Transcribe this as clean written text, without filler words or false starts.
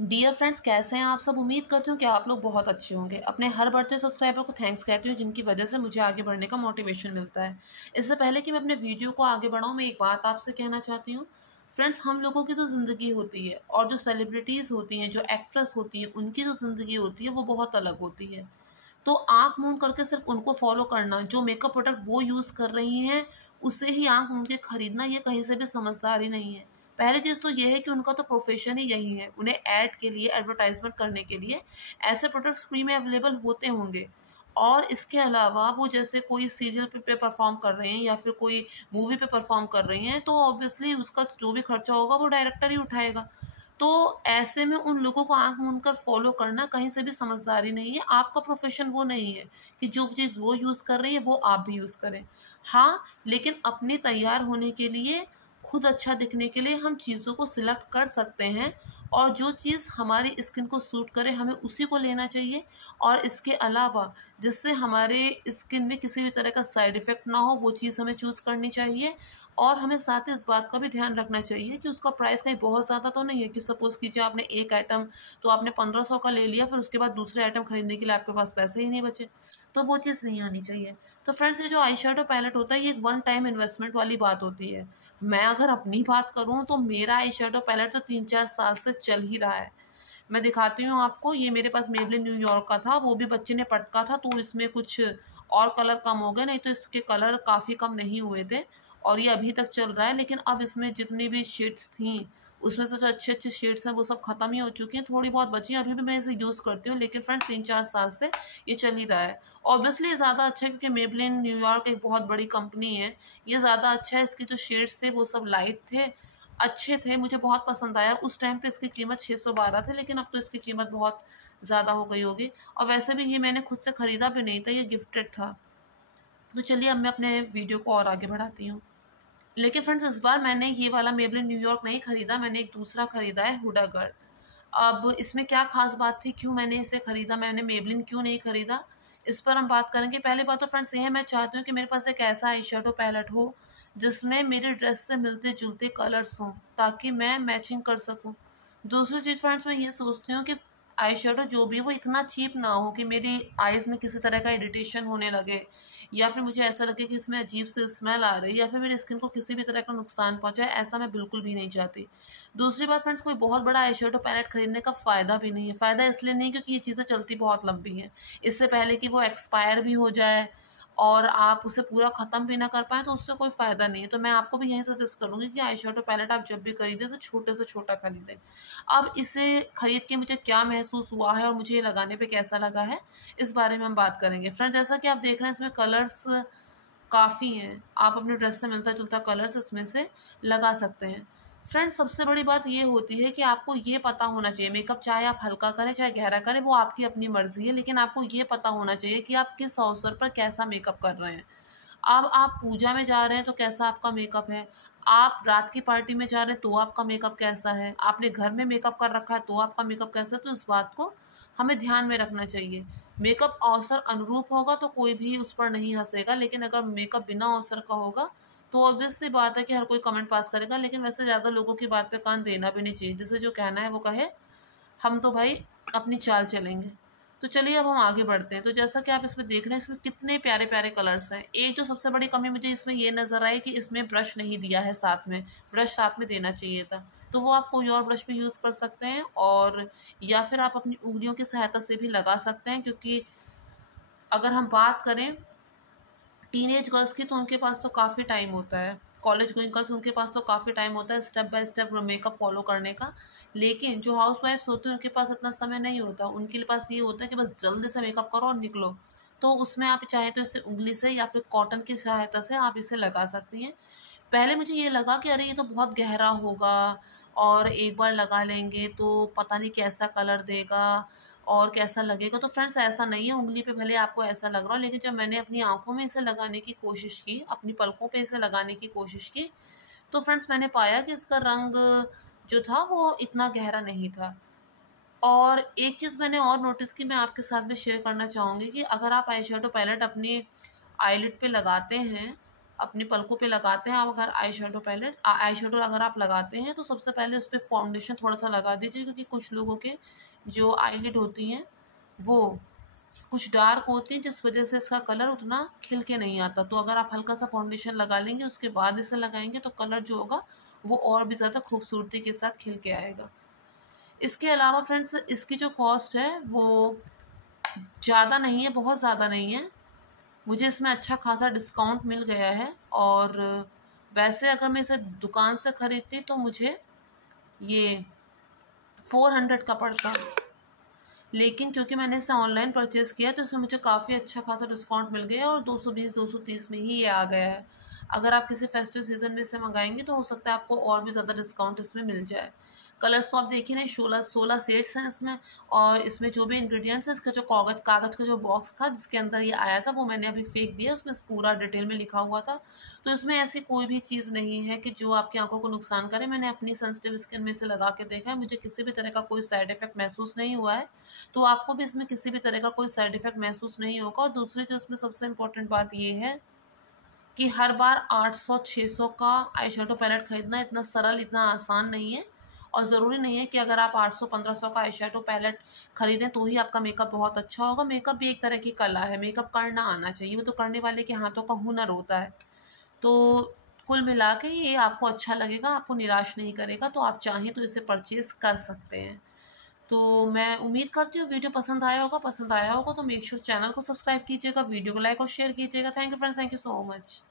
Dear friends, कैसे हैं आप सब। उम्मीद करती हूँ कि आप लोग बहुत अच्छे होंगे। अपने हर बढ़ते सब्सक्राइबर को थैंक्स कहती हूँ जिनकी वजह से मुझे आगे बढ़ने का मोटिवेशन मिलता है। इससे पहले कि मैं अपने वीडियो को आगे बढ़ाऊँ, मैं एक बात आपसे कहना चाहती हूँ। फ्रेंड्स, हम लोगों की जो ज़िंदगी होती है और जो सेलिब्रिटीज़ होती हैं, जो एक्ट्रेस होती हैं, उनकी जो ज़िंदगी होती है वो बहुत अलग होती है। तो आँख मूंद करके सिर्फ उनको फॉलो करना, जो मेकअप प्रोडक्ट वो यूज़ कर रही हैं उससे ही आँख मूंद के खरीदना, ये कहीं से भी समझदारी नहीं है। पहली चीज़ तो ये है कि उनका तो प्रोफेशन ही यही है। उन्हें ऐड के लिए, एडवर्टाइजमेंट करने के लिए ऐसे प्रोडक्ट्स फ्री में अवेलेबल होते होंगे। और इसके अलावा वो जैसे कोई सीरियल पे परफॉर्म कर रहे हैं या फिर कोई मूवी पे परफॉर्म कर रही हैं, तो ऑब्वियसली उसका जो भी खर्चा होगा वो डायरेक्टर ही उठाएगा। तो ऐसे में उन लोगों को आँख मूंद कर फॉलो करना कहीं से भी समझदारी नहीं है। आपका प्रोफेशन वो नहीं है कि जो चीज़ वो यूज़ कर रही है वो आप भी यूज़ करें। हाँ, लेकिन अपने तैयार होने के लिए, खुद अच्छा दिखने के लिए हम चीज़ों को सिलेक्ट कर सकते हैं और जो चीज़ हमारी स्किन को सूट करे हमें उसी को लेना चाहिए। और इसके अलावा जिससे हमारे स्किन में किसी भी तरह का साइड इफ़ेक्ट ना हो, वो चीज़ हमें चूज़ करनी चाहिए। और हमें साथ ही इस बात का भी ध्यान रखना चाहिए कि उसका प्राइस कहीं बहुत ज़्यादा तो नहीं है कि सपोज़ कीजिए आपने एक आइटम तो आपने 1500 का ले लिया, फिर उसके बाद दूसरे आइटम खरीदने के लिए आपके पास पैसे ही नहीं बचे, तो वो चीज़ नहीं आनी चाहिए। तो फ्रेंड्स, ये जो आई शेडो पैलेट होता है ये एक वन टाइम इन्वेस्टमेंट वाली बात होती है। मैं अगर अपनी बात करूँ तो मेरा आई शेडो पैलेट तो 3-4 साल से चल ही रहा है। मैं दिखाती हूँ आपको। ये मेरे पास मेबलिन न्यूयॉर्क का था, वो भी बच्चे ने पटका था तो इसमें कुछ और कलर कम हो गए, नहीं तो इसके कलर काफ़ी कम नहीं हुए थे और ये अभी तक चल रहा है। लेकिन अब इसमें जितनी भी शेड्स थी उसमें से जो अच्छे अच्छे शेड्स हैं वो सब ख़त्म ही हो चुकी हैं, थोड़ी बहुत बची हैं। अभी भी मैं इसे यूज़ करती हूँ, लेकिन फ्रेंड्स 3-4 साल से ये चल ही रहा है। ऑब्वियसली ज़्यादा अच्छा है क्योंकि मेबलिन न्यूयॉर्क एक बहुत बड़ी कंपनी है, ये ज़्यादा अच्छा है। इसके जो शेड्स थे वो सब लाइट थे, अच्छे थे, मुझे बहुत पसंद आया। उस टाइम पे इसकी कीमत 612 थी, लेकिन अब तो इसकी कीमत बहुत ज़्यादा हो गई होगी। और वैसे भी ये मैंने खुद से ख़रीदा भी नहीं था, ये गिफ्टेड था। तो चलिए अब मैं अपने वीडियो को और आगे बढ़ाती हूँ। लेकिन फ्रेंड्स, इस बार मैंने ये वाला मेबलिन न्यूयॉर्क नहीं ख़रीदा, मैंने एक दूसरा ख़रीदा है, हुडा गर्ल। अब इसमें क्या ख़ास बात थी, क्यों मैंने इसे ख़रीदा, मैंने मेबलिन क्यों नहीं ख़रीदा, इस पर हम बात करेंगे। पहली बात तो फ्रेंड्स ये है, मैं चाहती हूँ कि मेरे पास एक ऐसा आई शेडो पैलेट हो जिसमें मेरे ड्रेस से मिलते जुलते कलर्स हों ताकि मैं मैचिंग कर सकूँ। दूसरी चीज़ फ्रेंड्स, मैं ये सोचती हूँ कि आई शेडो जो भी वो इतना चीप ना हो कि मेरी आइज़ में किसी तरह का इरिटेशन होने लगे या फिर मुझे ऐसा लगे कि इसमें अजीब से स्मेल आ रही है या फिर मेरी स्किन को किसी भी तरह का नुकसान पहुंचाए। ऐसा मैं बिल्कुल भी नहीं चाहती। दूसरी बात फ्रेंड्स, कोई बहुत बड़ा आई शेडो पैलेट खरीदने का फ़ायदा भी नहीं है। फ़ायदा इसलिए नहीं क्योंकि ये चीज़ें चलती बहुत लंबी हैं। इससे पहले कि वो एक्सपायर भी हो जाए और आप उसे पूरा ख़त्म भी ना कर पाएँ तो उससे कोई फ़ायदा नहीं है। तो मैं आपको भी यही सजेस्ट करूँगी कि आई शेडो पैलेट आप जब भी खरीदें तो छोटे से छोटा खरीदें। अब इसे खरीद के मुझे क्या महसूस हुआ है और मुझे ये लगाने पे कैसा लगा है, इस बारे में हम बात करेंगे। फ्रेंड्स, जैसा कि आप देख रहे हैं इसमें कलर्स काफ़ी हैं। आप अपने ड्रेस से मिलता-जुलता कलर्स इसमें से लगा सकते हैं। फ्रेंड्स, सबसे बड़ी बात ये होती है कि आपको ये पता होना चाहिए, मेकअप चाहे आप हल्का करें चाहे गहरा करें वो आपकी अपनी मर्ज़ी है, लेकिन आपको ये पता होना चाहिए कि आप किस अवसर पर कैसा मेकअप कर रहे हैं। अब आप पूजा में जा रहे हैं तो कैसा आपका मेकअप है, आप रात की पार्टी में जा रहे हैं तो आपका मेकअप कैसा है, आपने घर में मेकअप कर रखा है तो आपका मेकअप कैसा है, तो इस बात को हमें ध्यान में रखना चाहिए। मेकअप अवसर अनुरूप होगा तो कोई भी उस पर नहीं हँसेगा, लेकिन अगर मेकअप बिना अवसर का होगा तो ऑब्वियस सी बात है कि हर कोई कमेंट पास करेगा। लेकिन वैसे ज़्यादा लोगों की बात पे कान देना भी नहीं चाहिए, जिसे जो कहना है वो कहे, हम तो भाई अपनी चाल चलेंगे। तो चलिए अब हम आगे बढ़ते हैं। तो जैसा कि आप इसमें देख रहे हैं इसमें कितने प्यारे प्यारे कलर्स हैं। एक जो सबसे बड़ी कमी मुझे इसमें ये नज़र आई कि इसमें ब्रश नहीं दिया है साथ में, ब्रश साथ में देना चाहिए था। तो वो आप कोई और ब्रश भी यूज़ कर सकते हैं और या फिर आप अपनी उंगलियों की सहायता से भी लगा सकते हैं, क्योंकि अगर हम बात करें टीनेज गर्ल्स की तो उनके पास तो काफ़ी टाइम होता है। कॉलेज गोइंग गर्ल्स, उनके पास तो काफ़ी टाइम होता है step by step makeup follow करने का। लेकिन जो हाउसवाइफ्स होती हैं उनके पास इतना समय नहीं होता। उनके पास ये होता है कि बस जल्दी से मेकअप करो और निकलो। तो उसमें आप चाहें तो इसे उंगली से या फिर कॉटन की सहायता से आप इसे लगा सकती हैं। पहले मुझे ये लगा कि अरे ये तो बहुत गहरा होगा और एक बार लगा लेंगे तो पता नहीं कैसा कलर देगा और कैसा लगेगा। तो फ्रेंड्स, ऐसा नहीं है, उंगली पे भले आपको ऐसा लग रहा हो, लेकिन जब मैंने अपनी आँखों में इसे लगाने की कोशिश की, अपनी पलकों पे इसे लगाने की कोशिश की, तो फ्रेंड्स मैंने पाया कि इसका रंग जो था वो इतना गहरा नहीं था। और एक चीज़ मैंने और नोटिस की, मैं आपके साथ भी शेयर करना चाहूँगी कि अगर आप आई शेडो पैलेट अपनी आईलिड पे लगाते हैं, अपनी पलकों पे लगाते हैं आप अगर आई शेडो अगर आप लगाते हैं तो सबसे पहले उस पर फाउंडेशन थोड़ा सा लगा दीजिए, क्योंकि कुछ लोगों के जो आईलिड होती हैं वो कुछ डार्क होती है, जिस वजह से इसका कलर उतना खिल के नहीं आता। तो अगर आप हल्का सा फाउंडेशन लगा लेंगे उसके बाद इसे लगाएंगे तो कलर जो होगा वो और भी ज़्यादा खूबसूरती के साथ खिल के आएगा। इसके अलावा फ्रेंड्स इसकी जो कॉस्ट है वो ज़्यादा नहीं है, बहुत ज़्यादा नहीं है। मुझे इसमें अच्छा खासा डिस्काउंट मिल गया है, और वैसे अगर मैं इसे दुकान से ख़रीदती तो मुझे ये 400 का पड़ता, लेकिन क्योंकि मैंने इसे ऑनलाइन परचेज़ किया तो इसमें मुझे काफ़ी अच्छा खासा डिस्काउंट मिल गया और 220-230 में ही ये आ गया है। अगर आप किसी फेस्टिव सीज़न में इसे मंगाएंगे तो हो सकता है आपको और भी ज़्यादा डिस्काउंट इसमें मिल जाए। कलर्स तो आप देखिए नहीं, 16 शेड्स हैं इसमें, और इसमें जो भी इंग्रेडिएंट्स है, इसका जो कागज़ का जो बॉक्स था जिसके अंदर ये आया था वो मैंने अभी फेंक दिया, उसमें पूरा डिटेल में लिखा हुआ था। तो इसमें ऐसी कोई भी चीज़ नहीं है कि जो आपकी आंखों को नुकसान करे। मैंने अपनी सेंसिटिव स्किन में इसे लगा के देखा है, मुझे किसी भी तरह का कोई साइड इफ़ेक्ट महसूस नहीं हुआ है। तो आपको भी इसमें किसी भी तरह का कोई साइड इफ़ेक्ट महसूस नहीं होगा। और दूसरी जो इसमें सबसे इम्पोर्टेंट बात ये है कि हर बार 800-600 का आई शेडो पैलेट खरीदना इतना सरल, इतना आसान नहीं है। और ज़रूरी नहीं है कि अगर आप 800-1500 का आई शेडो पैलेट खरीदें तो ही आपका मेकअप बहुत अच्छा होगा। मेकअप भी एक तरह की कला है, मेकअप करना आना चाहिए, वो तो करने वाले के हाथों का हुनर होता है। तो कुल मिला के ये आपको अच्छा लगेगा, आपको निराश नहीं करेगा। तो आप चाहें तो इसे परचेज़ कर सकते हैं। तो मैं उम्मीद करती हूँ वीडियो पसंद आया होगा तो मेक श्योर चैनल को सब्सक्राइब कीजिएगा, वीडियो को लाइक और शेयर कीजिएगा। Thank you friends, thank you so much.